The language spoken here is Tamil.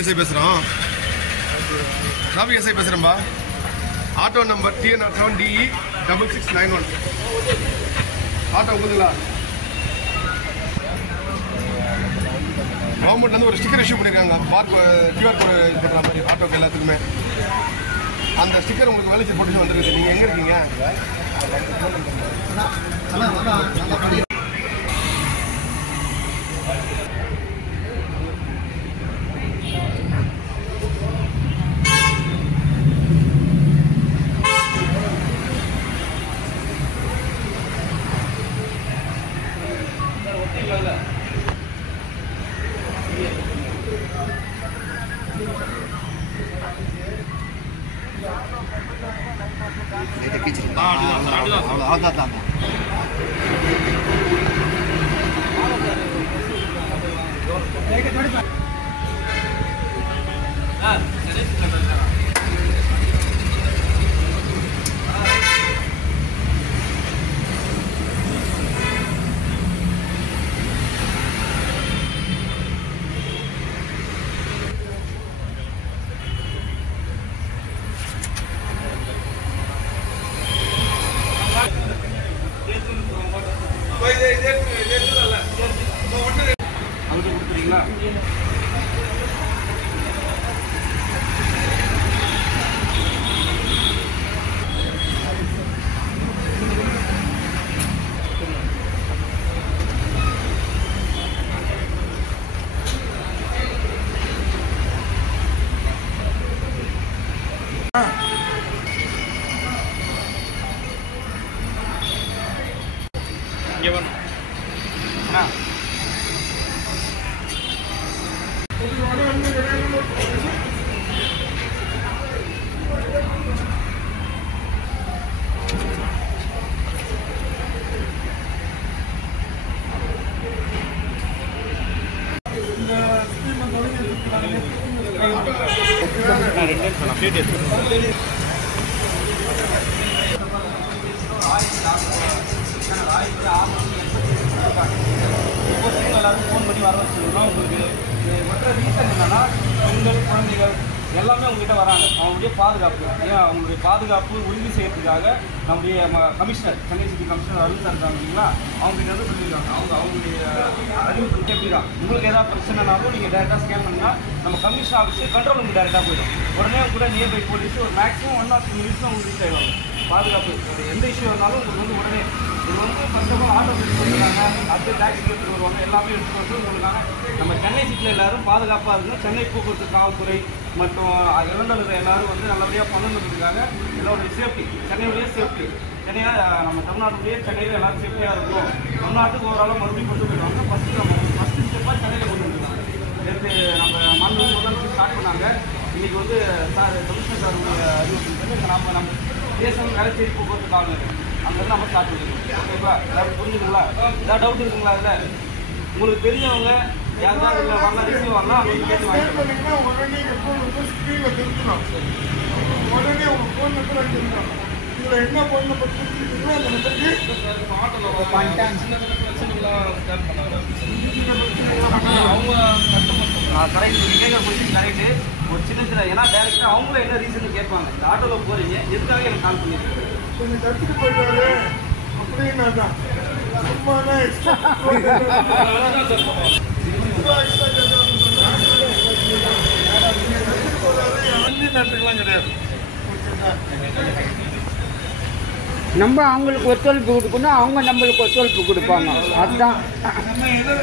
எஸ்ஐ பேசுகிறோம். டிராஃபிக் எஸ்ஐ பேசுகிறேன்பா. Auto number TN07DE 6691. ஆட்டோ உங்களுங்களா? கவர்மெண்ட் வந்து ஒரு ஸ்டிக்கர் இஷ்யூ பண்ணியிருக்காங்க. QR கோடு இது பண்ணுற மாதிரி ஆட்டோக்கு எல்லாத்துக்குமே. அந்த ஸ்டிக்கர் உங்களுக்கு வேலை போட்டு வந்துருக்கு. நீங்கள் எங்கே இருக்கீங்க? எல்லாரும் ஃபோன் பண்ணி வர வச்சுருந்தோம்னா உங்களுக்கு மற்ற ரீசன் என்னன்னா பெண்கள் குழந்தைகள் எல்லாமே அவங்ககிட்ட வராங்க. அவங்களுடைய பாதுகாப்பு அவங்களுடைய பாதுகாப்பு உறுதி செய்யறதுக்காக நம்முடைய கமிஷனர் சென்னை சிட்டி கமிஷனர் அருள் சார் இருக்காங்க இல்லைங்களா, அவங்ககிட்ட வந்து சொல்லியிருக்காங்க. அவங்களுடைய அறிவிப்பு எப்படி தான் உங்களுக்கு ஏதாவது பிரச்சனைனாலும் நீங்கள் டேரெக்டாக ஸ்கேன் பண்ணால் நம்ம கமிஷன் ஆஃபீஸு கண்ட்ரோல் ரூமுக்கு டேரெக்டாக போயிடும். உடனே கூட நியர்பை போலீஸ் ஒரு மேக்ஸிமம் 1 or 2 minutes உங்களுக்கு ரீச் ஆகிடும். பாதுகாப்பு எந்த இஷ்யூ இருந்தாலும் உங்களுக்கு வந்து உடனே இது வந்து ஃபர்ஸ்ட் ஆஃப் ஆல் ஆட்டோ எடுத்துகிட்டு வந்துருக்காங்க, அடுத்து டாக்ஸி எடுத்துகிட்டு வருவாங்க, எல்லாமே எடுத்துகிட்டு வந்து உங்களுக்கான நம்ம சென்னை சிட்டியில் எல்லோரும் பாதுகாப்பாக இருக்கணும். சென்னை போக்குவரத்து காவல்துறை மற்றும் இளநலர் எல்லோரும் வந்து நல்லபடியாக பண்ணணுன்றதுக்காக எல்லோருடைய சேஃப்டி, சென்னையுடைய சேஃப்டி, சென்னையாக நம்ம தமிழ்நாட்டுடைய சென்னையில் எல்லோரும் சேஃப்டியாக இருக்கும். தமிழ்நாட்டுக்கு ஓரளவு மறுபடியும் கொண்டு போயிடுவாங்க. ஃபஸ்ட்டு ஸ்டெப்பாக சென்னையில் கொண்டு வந்துருக்காங்க. நேற்று நம்ம மாநில முதலமைச்சர் ஸ்டார்ட் பண்ணாங்க. இன்றைக்கி வந்து சார் கமிஷனர் சாருடைய அறிவுறுத்தல் நம்ம தேசம் வேலைச்சேரி போக்குவரத்து காவலர் அங்கேருந்து நம்ம ஸ்டார்ட் பண்ணிருக்கோம். ஓகேங்களா? எல்லாரும் புரிஞ்சுங்களா? ஏதாவது டவுட் இருக்குங்களா? அதில் உங்களுக்கு தெரிஞ்சவங்க யாருக்காவது இல்லை வரலாம், ரிசீவ் வரலாம், அவங்க கேட்டு வாங்கிக்கலாம். உடனே ஃபோன் வந்து ஸ்க்ரீனில் தெரிஞ்சிடும். உடனே உங்கள் ஃபோன் நம்பர் அங்கே இருக்கணும். இதில் என்ன ஃபோன் நம்பர் தெரிஞ்சுக்கிட்டீங்களோ அந்த நம்பருக்கு ஆட்டோவில் சின்ன பிரச்சனைகள்லாம் ஸ்டார்ட் பண்ணாங்க. அவங்க கரெக்ட் கேட்க போய் கரெக்டு ஒரு சின்ன சின்ன ஏன்னா டேரெக்டாக அவங்களும் என்ன ரீசன் கேட்பாங்க. இந்த ஆட்டோவில் போகிறீங்க எதுக்காக எனக்கு கால் பண்ணியிருக்கேன் கொஞ்சம் கற்றுட்டு போயிட்டாரு அப்படின்னா தான் சும்மானா எக்ஸ்ட்ரா கிடையாது. நம்ம அவங்களுக்கு ஒத்துழைப்பு கொடுக்கணும், அவங்க நம்மளுக்கு ஒத்துழைப்பு கொடுப்பாங்க. அதுதான் நம்ம எதை